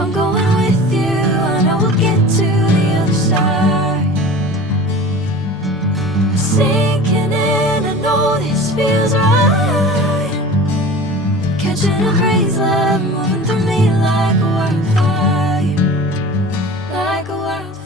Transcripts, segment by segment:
I'm going with you, I know we'll get to the other side. Sinking in, I know this feels right. Catching a crazy love, moving through me like a wildfire, like a wildfire.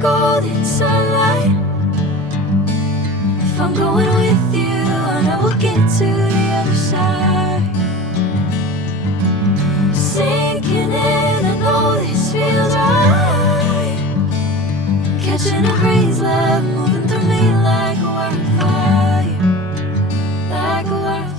Golden sunlight. If I'm going with you, I know we'll get to the other side. Sinking in, I know this feels right. Catching a crazy love, moving through me like a wildfire, like a wildfire.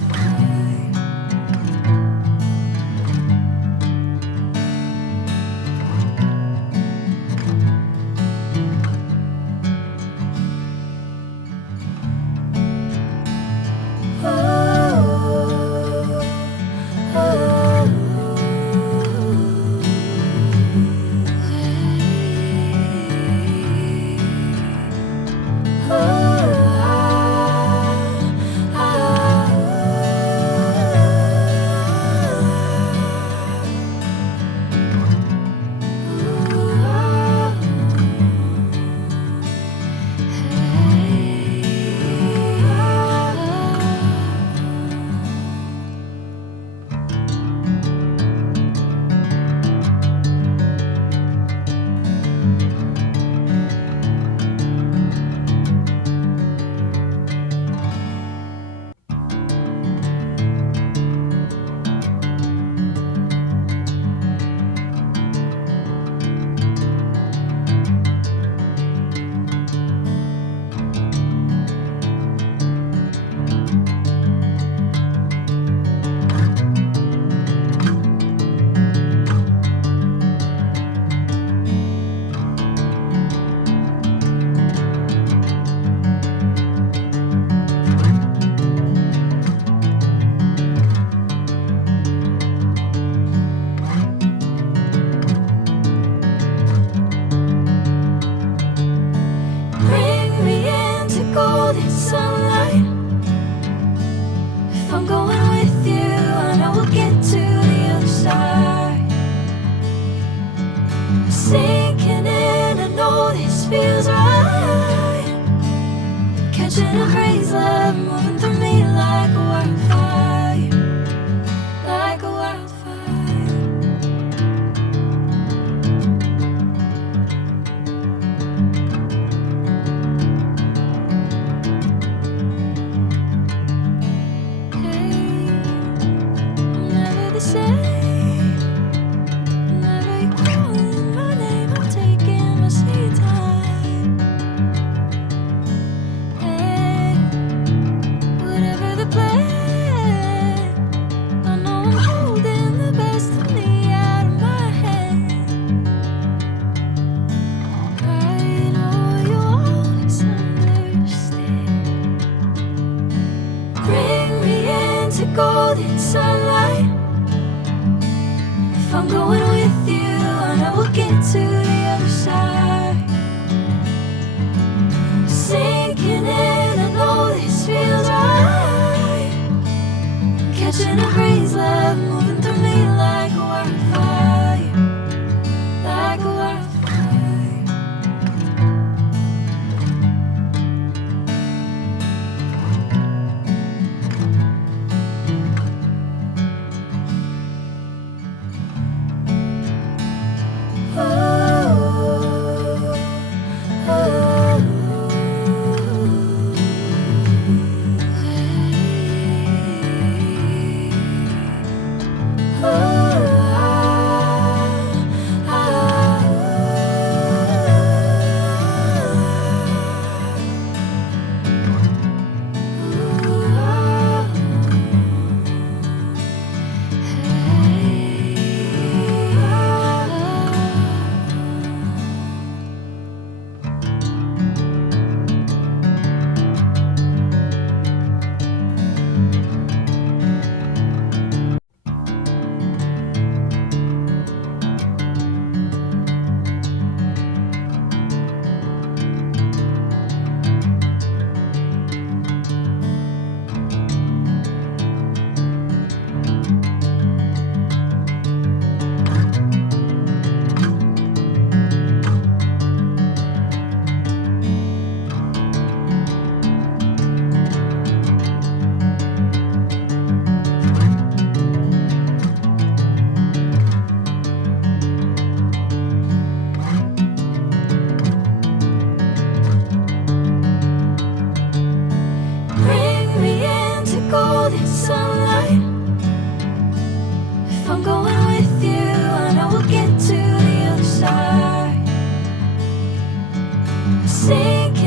Sinking in, I know this feels right. Catching a crazy love, moving through me like a wildfire, like a wildfire. Hey, I'm never the same. Golden sunlight. If I'm going with you, I know we'll get to the other side. Sinking in, I know this feels right. Catching a crazy love, moving through me like a wildfire, like a wildfire. Oh. sinking